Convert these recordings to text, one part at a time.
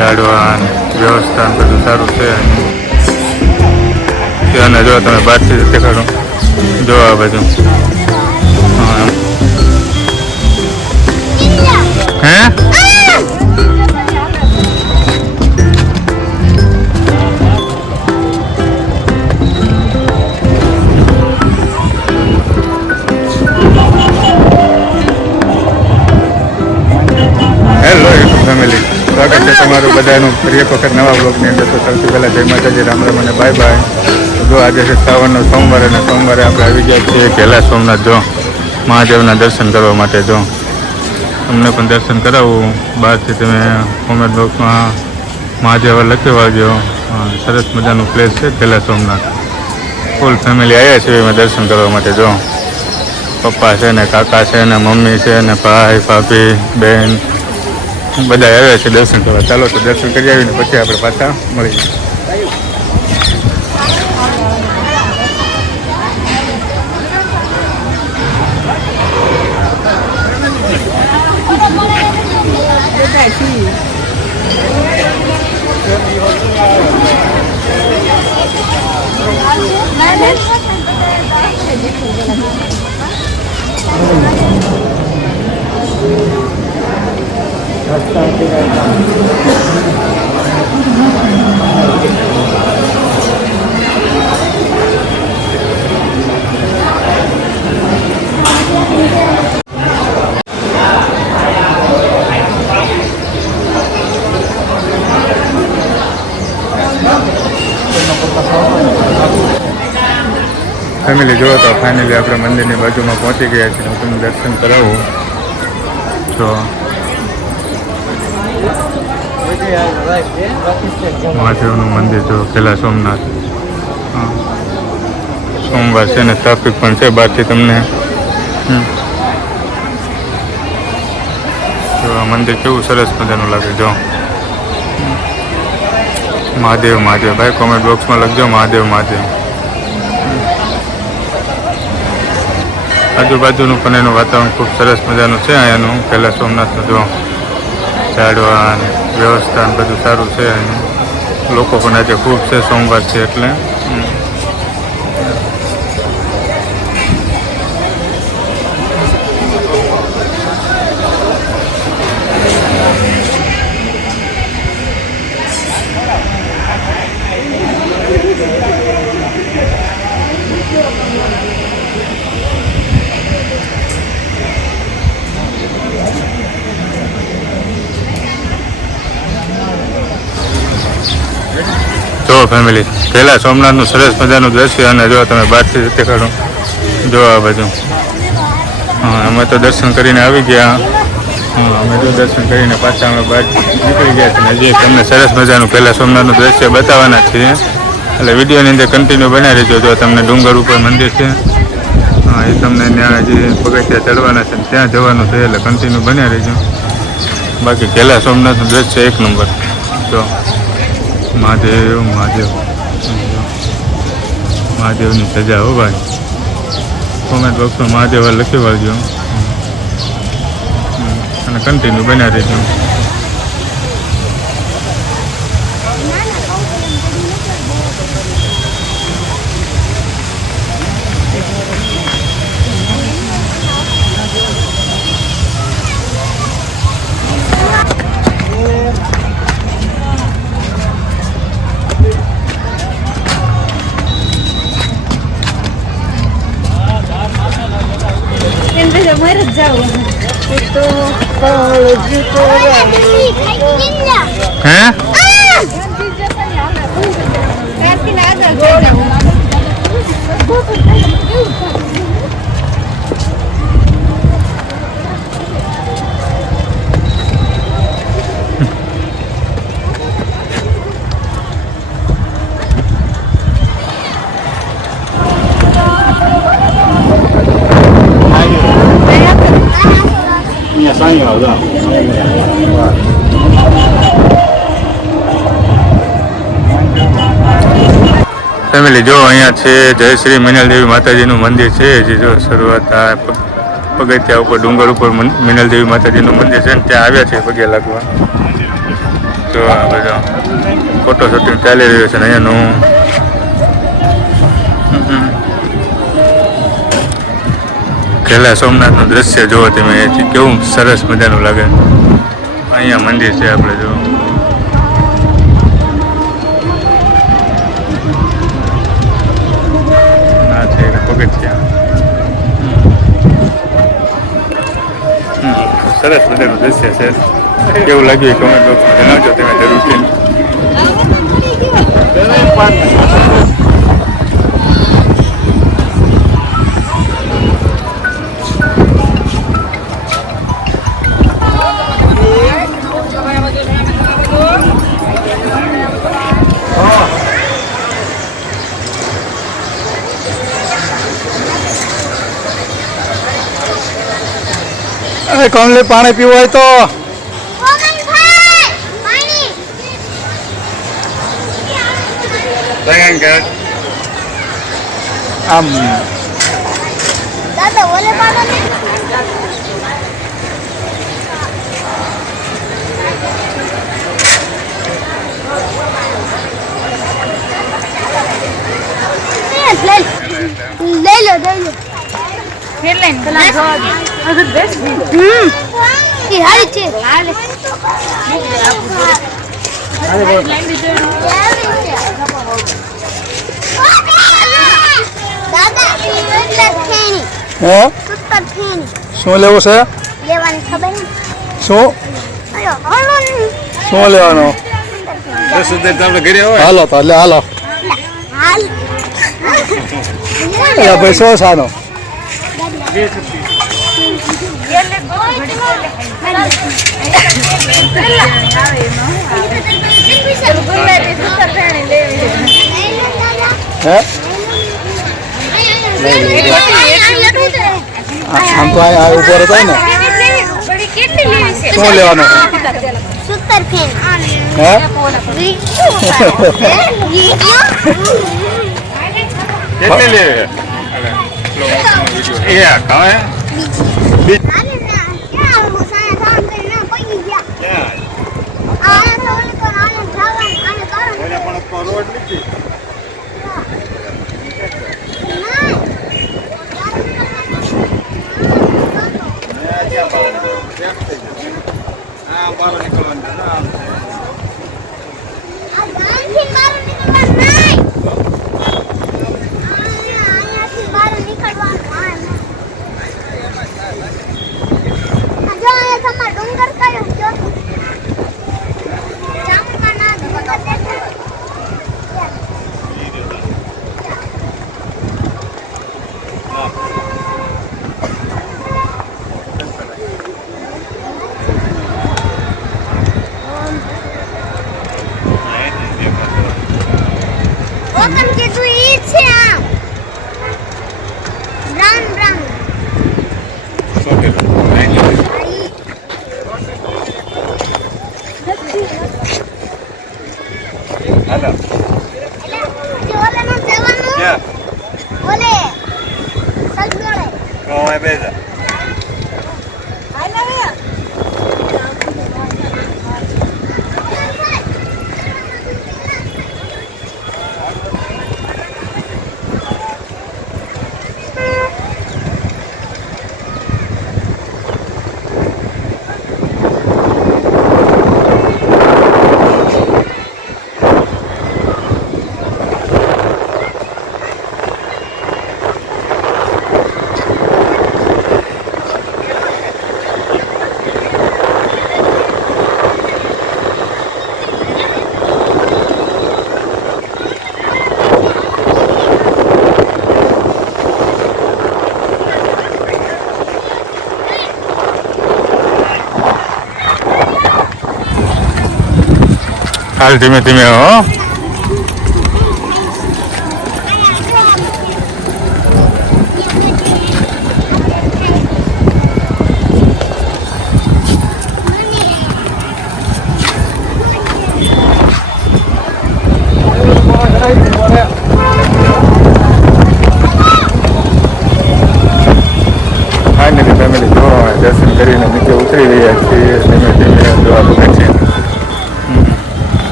ઝાડવા વ્યવસ્થા બધું સારું છે. અને જો તમે બહારથી દેખાડો જો આ બધું વખત નવા બ્લોગની અંદર તો સૌથી પહેલાં જય માતાજી, રામ રામ અને બાય બાય જો આજે છે શ્રાવણનો સોમવાર અને સોમવારે આપણે આવી ગયા છીએ કૈલાસ સોમનાથ, જો મહાદેવના દર્શન કરવા માટે, જો તમને પણ દર્શન કરાવું. બહારથી તમે કોમેન્ટ બોક્સમાં મહાદેવ લખી વાગ્યો. સરસ મજાનું પ્લેસ છે કૈલાસ સોમનાથ. ફૂલ ફેમિલી આવ્યા છીએ અમે દર્શન કરવા માટે, જો. પપ્પા છે ને કાકા છે ને મમ્મી છે ને ભાઈ, ભાભી, બેન બધા આવ્યા છે દર્શન કરવા ચાલો તો દર્શન કરી આવીને પછી આપણે પાછા મળીએ ફેમિલી, જુઓ તો ફાઇનલી આપણે મંદિરની બાજુમાં પહોંચી ગયા છીએ. હું તમને દર્શન કરાવું. તો મહાદેવનું મંદિર જો, પેલા સોમનાથ. સોમવાર છે ને ટ્રાફિક પણ છે બહારથી તમને. જો, આ મંદિર કેવું સરસ મજાનું લાગે જો. મહાદેવ મહાદેવ. ભાઈ કોમેન્ટ બોક્સમાં લખજો, મહાદેવ મહાદેવ. આજુબાજુનું પણ એનું વાતાવરણ ખૂબ સરસ મજાનું છે અહીંયાનું પહેલાં સોમનાથનું જો. ઝાડવા વ્યવસ્થા બધું સારું છે. અહીંનું લોકો પણ આજે ખૂબ છે સોમવાર છે એટલે. જો ફેમિલી પહેલા સોમનાથનું સરસ મજાનું દ્રશ્ય અને જો તમે બહારથી દેખાડો જો આ બધું હા, અમે તો દર્શન કરીને આવી ગયા. હા, અમે તો દર્શન કરીને પાછા અમે બહાર નીકળી ગયા છીએ. હજી તમને સરસ મજાનું પહેલાં સોમનાથનું દ્રશ્ય બતાવવાના છીએ. એટલે વિડીયોની અંદર કન્ટિન્યુ બનાવી રહેજો. જો તમને ડુંગર ઉપર મંદિર છે, હા, એ તમને ત્યાં હજી પગથિયા ચડવાના છે, ત્યાં જવાનું છે, એટલે કન્ટિન્યુ બન્યા રહેજો. બાકી પહેલાં સોમનાથનું દ્રશ્ય એક નંબર. જો. મહાદેવ મહાદેવ. મહાદેવની સજા હો ભાઈ. કોમેન્ટ બોક્સમાં મહાદેવ લખી વાળજો. અને કન્ટિન્યુ બન્યા રહેજો. હે? ફેમિલી, જો અહીંયા છે, જય શ્રી મિનલદેવી માતાજીનું મંદિર છે જે જો શરૂઆત આ પગથિયા ઉપર, ડુંગર ઉપર મન- મિનલદેવી માતાજીનું મંદિર છે ને ત્યાં આવ્યા છે પગે લાગવા. જો આ બધો ફોટો શૂટિંગ ચાલી રહ્યો છે ને અહીંયાનું. ઘેલા સોમનાથનું દ્રશ્ય જુઓ તમે એથી કેવું સરસ મજાનું લાગે. અહીંયા મંદિર છે આપણે જો. ના છે પગથિયા. સરસ મજાનું દ્રશ્ય છે. કેવું લાગ્યું કમેન્ટ બોક્સમાં જણાવજો, તમે જરૂરથી. અરે કમલે પાણી પીવું હોય તો. આમ. લઈ લો લઈ લો. હે શું લેવું છે? લેવાની શું? શું લેવાનું? હોય. હાલો તો એટલે હાલો. હાલ. ભાઈ શું સાનો હે? આ- આમ તો આ ઉપર હતા ને? શું લેવાનો? સુતર ફેન કેટલી લેવી એ આ હાલ ધીમે ધીમે હો ફાઇનલી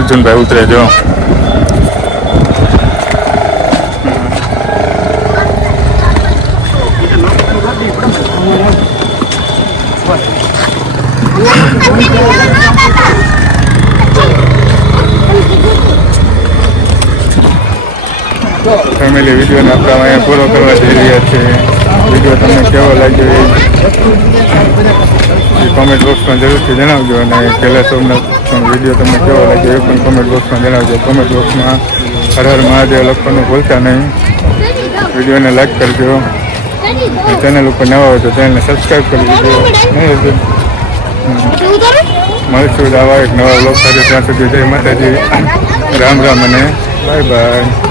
અર્જુનભાઈ ઉતરે જો. ફેમિલી વિડીયોને આપણે અહીંયા પૂરો કરવા જઈ રહ્યા છીએ. વીડિયો તમને કેવો લાગ્યો એ? કોમેન્ટ બોક્સમાં જરૂરથી જણાવજો અને પહેલાં તો પણ વીડિયો તમને કેવો લાગ્યો એ પણ કોમેન્ટ બોક્સમાં જણાવજો. કોમેન્ટ બોક્સમાં હર હર મહાદેવ લખવાનું ભૂલતા નહીં. વિડીયોને લાઈક કરજો. ચેનલ ઉપર નવા હોય તો ચેનલને સબસ્ક્રાઈબ કરી દેજો. નહીં? મળશું આવા એક નવા બ્લોગ સાથે. ત્યાં સુધી જય માતાજી. રામ રામ અને બાય બાય